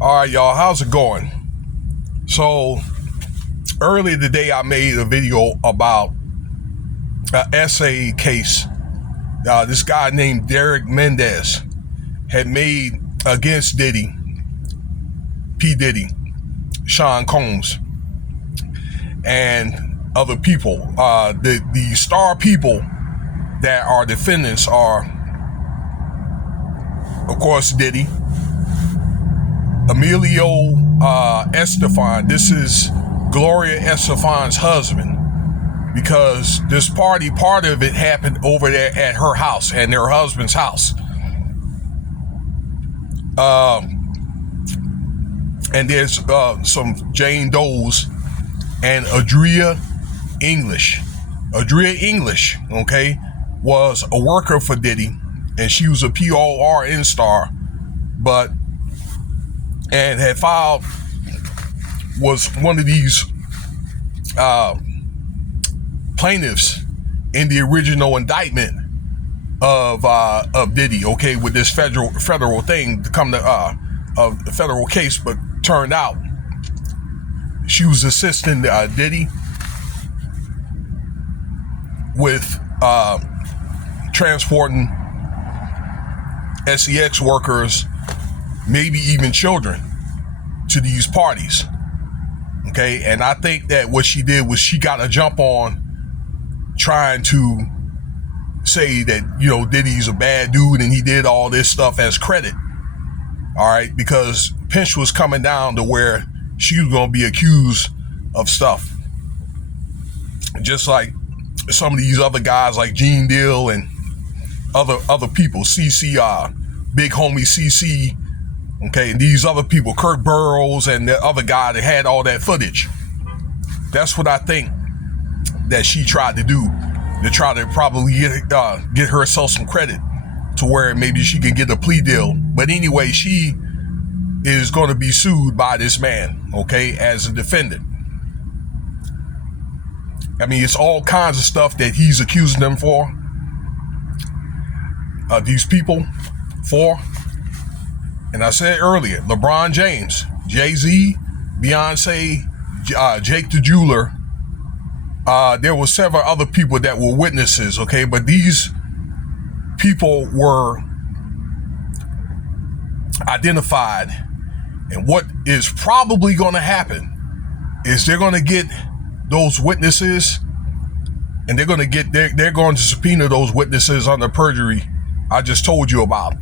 All right, y'all, how's it going? So, earlier today, I made a video about an essay case. This guy named Derek Mendez had made against Diddy, P Diddy, Sean Combs, and other people. The star people that are defendants are, of course, Diddy, Emilio Estefan. This is Gloria Estefan's husband, because this part of it happened over there at her house and their husband's house. And there's some Jane Doe's and Adria English. Adria English, okay, was a worker for Diddy, and she was a PRN star, and had filed, was one of these plaintiffs in the original indictment of Diddy, okay, with this federal thing to come to of the federal case. But turned out she was assisting Diddy with transporting sex workers, maybe even children, to these parties. Okay, and I think that what she did was she got a jump on trying to say that, you know, Diddy's a bad dude and he did all this stuff as credit. All right, because pinch was coming down to where she was going to be accused of stuff. Just like some of these other guys like Gene Deal and other people, CC, big homie CC, okay, and these other people, Kirk Burrows and the other guy that had all that footage. That's what I think that she tried to do, to try to probably get herself some credit to where maybe she can get a plea deal. But anyway, she is going to be sued by this man, okay, as a defendant. I mean, it's all kinds of stuff that he's accusing them for, these people for. And I said earlier, LeBron James, JayZ, Beyonce, Jake the Jeweler. There were several other people that were witnesses, okay? But these people were identified. And what is probably going to happen is they're going to get those witnesses, and they're going to subpoena those witnesses under perjury I just told you about.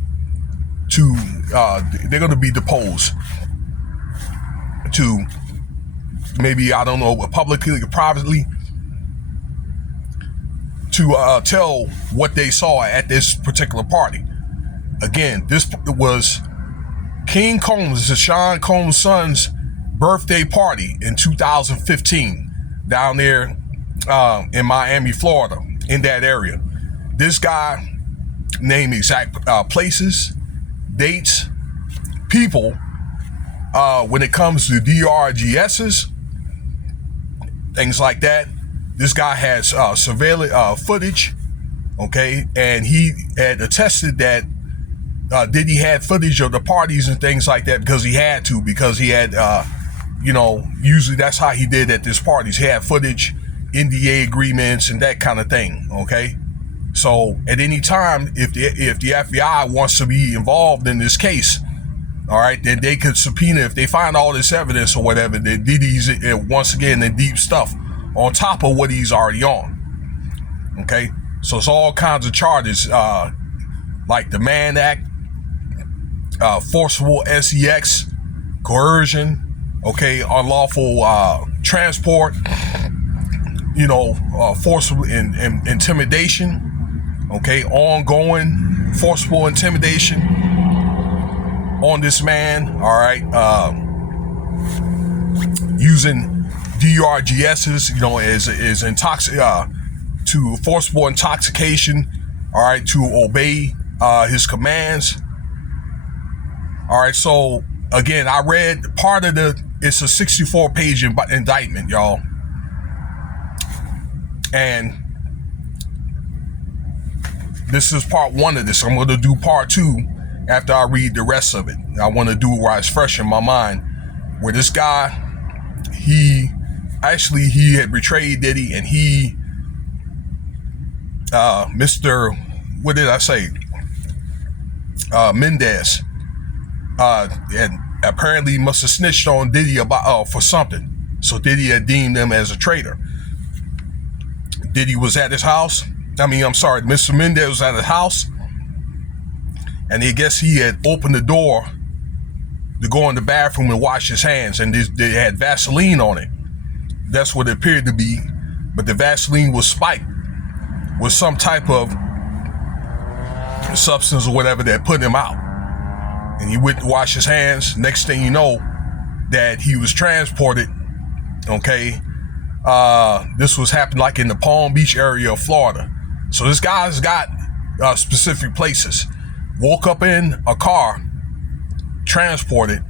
They're going to be deposed to, maybe, I don't know, publicly or privately, to tell what they saw at this particular party. Again, this was King Combs, Sean Combs' son's birthday party in 2015 down there in Miami, Florida, in that area. This guy named exact places, dates, people. When it comes to DRGSs, things like that, this guy has surveillance footage, okay, and he had attested that Diddy had footage of the parties and things like that because he had, usually that's how he did at these parties. He had footage, NDA agreements, and that kind of thing, okay? So at any time, if the FBI wants to be involved in this case, all right, then they could subpoena, if they find all this evidence or whatever, that Diddy's, once again, in deep stuff on top of what he's already on, okay? So it's all kinds of charges, like the Mann Act, forcible sex, coercion, okay, unlawful transport, forcible intimidation, okay, ongoing forcible intimidation on this man, all right, using DRGSs, as to forcible intoxication, all right, to obey his commands. All right, so again, I read part of it's a 64-page indictment, y'all. And this is part one of this. I'm going to do part two after I read the rest of it. I want to do it while it's fresh in my mind, where this guy, he had betrayed Diddy, and he, Mr. What did I say? Mendez, and apparently must have snitched on Diddy about for something. So Diddy had deemed him as a traitor. Diddy was at his house. Mr. Mendez was at his house, and I guess he had opened the door to go in the bathroom and wash his hands, and they had Vaseline on it. That's what it appeared to be, but the Vaseline was spiked with some type of substance or whatever that put him out. And he went to wash his hands. Next thing you know, that he was transported. Okay, this was happening like in the Palm Beach area of Florida. So this guy's got specific places. Woke up in a car, transported.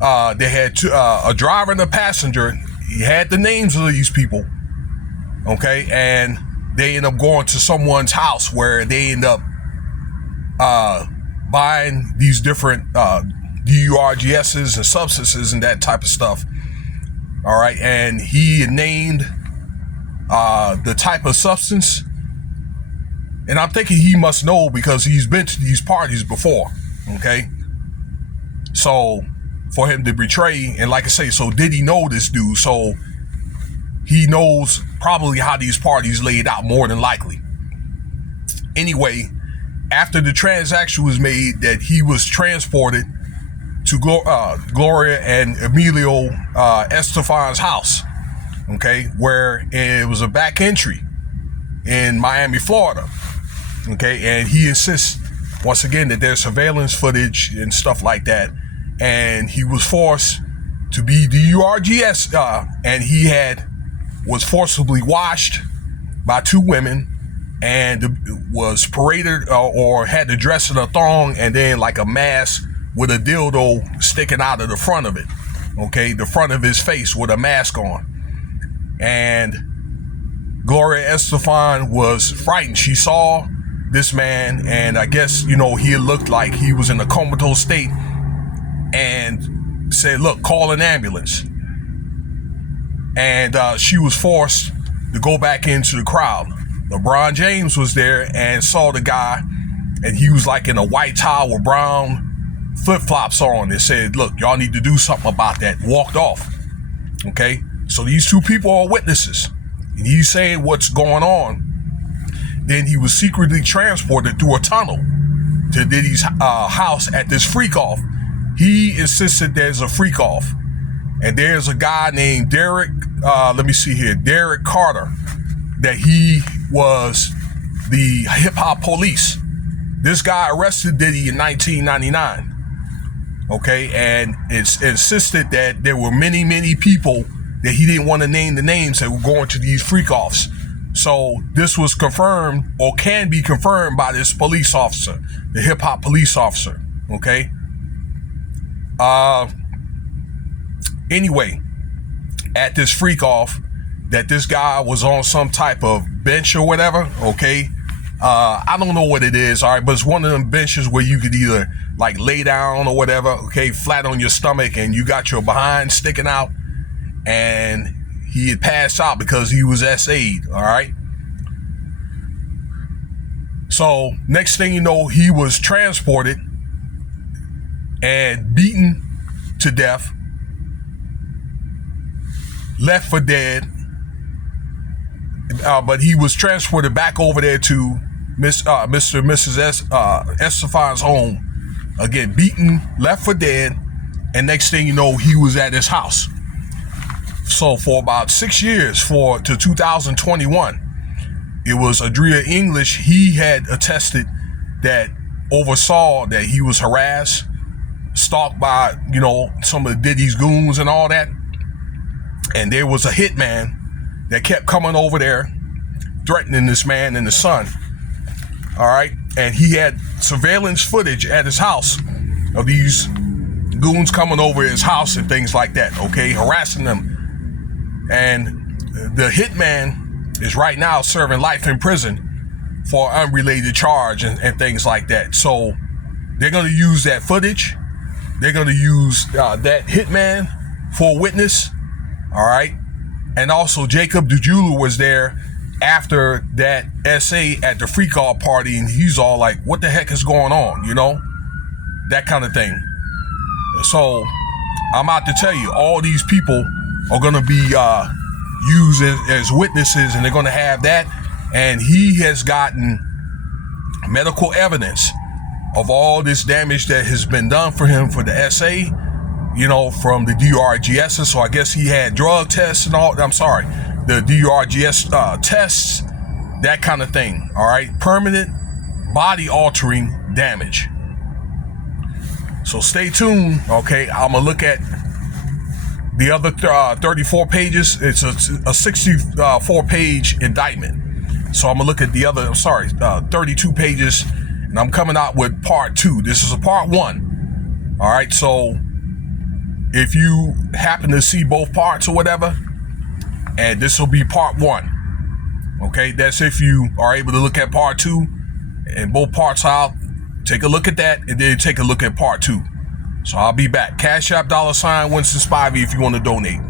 They had a driver and a passenger. He had the names of these people. Okay, and they end up going to someone's house where they end up buying these different DURGSs and substances and that type of stuff. All right, and he had named the type of substance, and I'm thinking he must know because he's been to these parties before. Okay, so for him to betray, and like I say, so did he know this dude? So he knows probably how these parties laid out, more than likely. Anyway, after the transaction was made that he was transported to Gloria and Emilio Estefan's house, okay, where it was a back entry in Miami, Florida, okay, and he insists once again that there's surveillance footage and stuff like that, and he was forced to be DURGS, and he was forcibly washed by two women and was paraded or had to dress in a thong and then like a mask with a dildo sticking out of the front of it. Okay, the front of his face with a mask on. And Gloria Estefan was frightened. She saw this man, and I guess, he looked like he was in a comatose state, and said, look, call an ambulance. And she was forced to go back into the crowd. LeBron James was there and saw the guy, and he was like in a white towel with brown flip-flops on. They said, look, y'all need to do something about that. Walked off. Okay, so these two people are witnesses, and he's saying what's going on. Then he was secretly transported through a tunnel to Diddy's house at this freak-off. He insisted there's a freak-off, and there's a guy named Derek Carter, that he was the hip-hop police. This guy arrested Diddy in 1999. Okay, and it's insisted that there were many, many people that he didn't want to name the names that were going to these freak-offs. So this was confirmed, or can be confirmed, by this police officer, the hip-hop police officer. Okay. Anyway, at this freak-off, that this guy was on some type of bench or whatever. Okay. I don't know what it is, all right, but it's one of them benches where you could either like lay down or whatever, okay, flat on your stomach, and you got your behind sticking out, and he had passed out because he was SA'd, all right? So next thing you know, he was transported and beaten to death, left for dead, but he was transported back over there to Mr. and Mrs. Estefan's home, again beaten, left for dead, and next thing you know, he was at his house. So for about 6 years, to 2021, it was Adria English. He had attested that, oversaw that he was harassed, stalked by, some of Diddy's goons and all that. And there was a hitman that kept coming over there, threatening this man and his son. All right. And he had surveillance footage at his house of these goons coming over his house and things like that. Okay. Harassing them. And the hitman is right now serving life in prison for unrelated charge and things like that. So They're going to use that footage. They're going to use that hitman for a witness. All right. And also Jacob DeJuler was there after that SA at the freak out party, and he's all like, what the heck is going on? You know, that kind of thing. So I'm out to tell you, all these people are going to be used as witnesses, and they're going to have that. And he has gotten medical evidence of all this damage that has been done for him for the SA, you know, from the DRGS. So I guess he had drug tests and all. I'm sorry, the DRGS tests, that kind of thing. All right. Permanent body altering damage. So stay tuned. Okay. I'm going to look at the other 34 pages. It's a 64 page indictment. So I'm going to look at the other, 32 pages, and I'm coming out with part 2. This is a part 1. All right. So if you happen to see both parts or whatever, and this will be part 1. Okay. That's if you are able to look at part 2 and both parts out. Take a look at that, and then take a look at part 2. So I'll be back. Cash App $Winston Spivey if you want to donate.